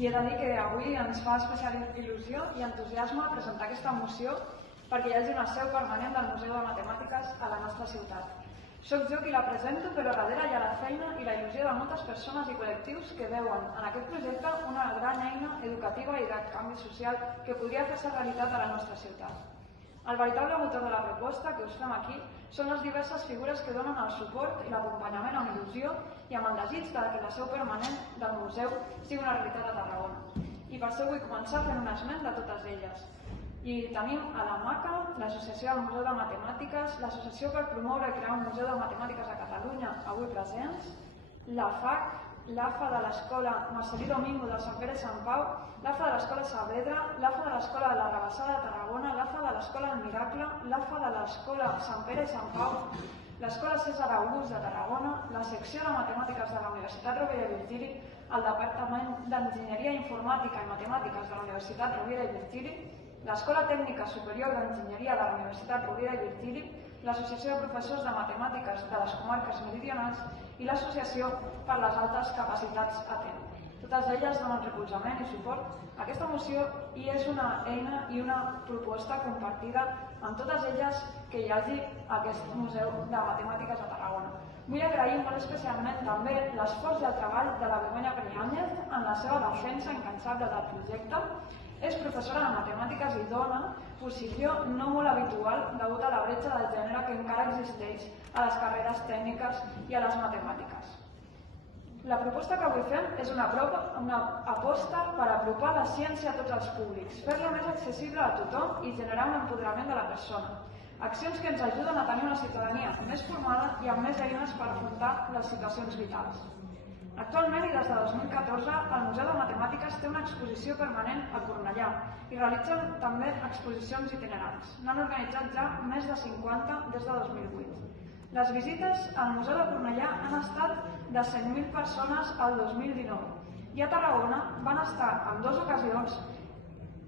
I he de dir que avui ens fa especial il·lusió i entusiasme presentar aquesta moció perquè hi hagi una seu permanent del Museu de Matemàtiques a la nostra ciutat. Soc jo qui la presento, però darrere hi ha la feina i la il·lusió de moltes persones i col·lectius que veuen en aquest projecte una gran eina educativa i de canvi social que podria fer-se realitat a la nostra ciutat. El veritable motor de la proposta que us fem aquí són les diverses figures que donen el suport i l'acompanyament amb il·lusió i amb el desig de que la seu permanent del museu sigui una realitat a Tarragona. I per això vull començar fent un esment de totes elles. I tenim a la MACA, l'Associació del Museu de Matemàtiques, l'Associació per promoure i crear un Museu de Matemàtiques a Catalunya, avui presents, la FAC, l'AFA de l'Escola Marcelí Domingo de Sant Pere i Sant Pau, l'AFA de l'Escola Saavedra, l'AFA de l'Escola de la Rabassada de Tarragona, l'AFA de l'Escola El Miracle, l'AFA de l'Escola Sant Pere i Sant Pau, l'Escola César August de Tarragona, la Secció de Matemàtiques de la Universitat Rovira i Virgili, el Departament d'Enginyeria Informàtica i Matemàtiques de la Universitat Rovira i Virgili, l'Escola Tècnica Superior d'Enginyeria de la Universitat Rovira i Virgili, l'Associació de Professors de Matemàtiques de les Comarques Meridionals i l'Associació per les Altes Capacitats ATEN. Totes elles donen recolzament i suport a aquesta moció i és una eina i una proposta compartida amb totes elles que hi hagi aquest Museu de Matemàtiques a Tarragona. Vull agrair molt especialment també l'esforç i el treball de la Begoña Peñáñez en la seva defensa incansable del projecte. És professora de matemàtiques i dona, posició no molt habitual degut a la bretxa de gènere que encara existeix a les carreres tècniques i a les matemàtiques. La proposta que avui fem és una aposta per apropar la ciència a tots els públics, fer-la més accessible a tothom i generar un empoderament de la persona. Accions que ens ajuden a tenir una ciutadania més formada i amb més eines per afrontar les situacions vitals. Actualment i des de 2014, el Museu de Matemàtiques té una exposició permanent a Cornellà i realitzen també exposicions itinerants. N'han organitzat ja més de 50 des de 2008. Les visites al Museu de Cornellà han estat de 100.000 persones al 2019 i a Tarragona van estar en 2 ocasions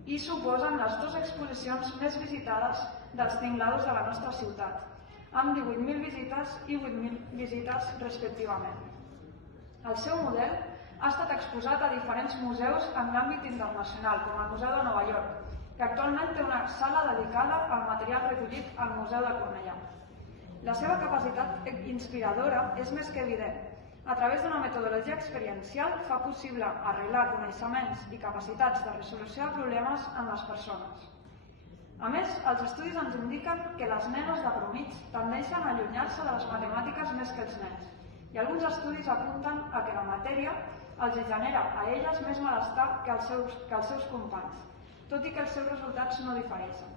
i suposen les 2 exposicions més visitades dels tinglados de la nostra ciutat, amb 18.000 visites i 8.000 visites respectivament. El seu model ha estat exposat a diferents museus en l'àmbit internacional, com el Museu de Nova York, que actualment té una sala dedicada al material recollit al Museu de Cornellà. La seva capacitat inspiradora és més que evident. A través d'una metodologia experiencial fa possible arrelar coneixements i capacitats de resolució de problemes en les persones. A més, els estudis ens indiquen que les nenes de promig tendeixen a allunyar-se de les matemàtiques més que els nens. I alguns estudis apunten a que la matèria els genera a elles més malestar que als seus companys, tot i que els seus resultats no difereixen.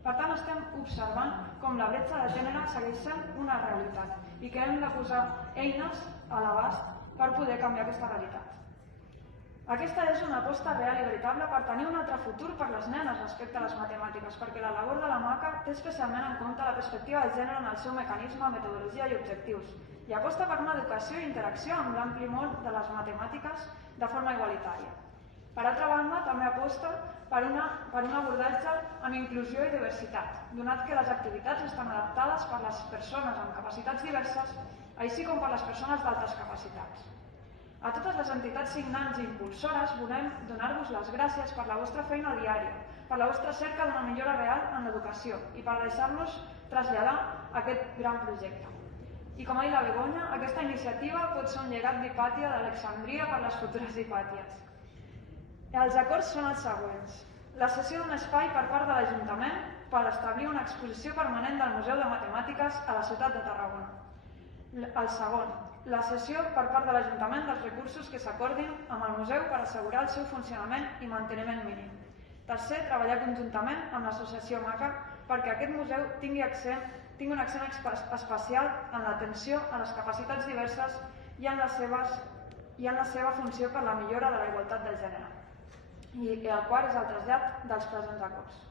Per tant, estem observant com la bretxa de gènere segueix sent una realitat i que hem de posar eines a l'abast per poder canviar aquesta realitat. Aquesta és una aposta real i veritable per tenir un altre futur per les nenes respecte a les matemàtiques, perquè la labor de la MACA té especialment en compte la perspectiva de gènere en el seu mecanisme, metodologia i objectius, i aposta per una educació i interacció amb l'ampli món de les matemàtiques de forma igualitària. Per altra banda, també aposta per un abordatge amb inclusió i diversitat, donat que les activitats estan adaptades per les persones amb capacitats diverses, així com per les persones d'altres capacitats. A totes les entitats signants i impulsores volem donar-vos les gràcies per la vostra feina diària, per la vostra cerca d'una millora real en l'educació i per deixar-nos traslladar aquest gran projecte. I com ha dit la Begoña, aquesta iniciativa pot ser un llegat d'Hipàtia d'Alexandria per les futures Hipàties. Els acords són els següents. La cessió d'un espai per part de l'Ajuntament per establir una exposició permanent del Museu de Matemàtiques a la ciutat de Tarragona. El segon, la cessió per part de l'Ajuntament dels recursos que s'acordin amb el museu per assegurar el seu funcionament i manteniment mínim. Tercer, treballar conjuntament amb l'associació MACA perquè aquest museu tingui un accent especial en l'atenció a les capacitats diverses i en la seva funció per la millora de la igualtat de gènere. I el quart és el trasllat dels presents acords.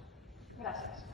Gràcies.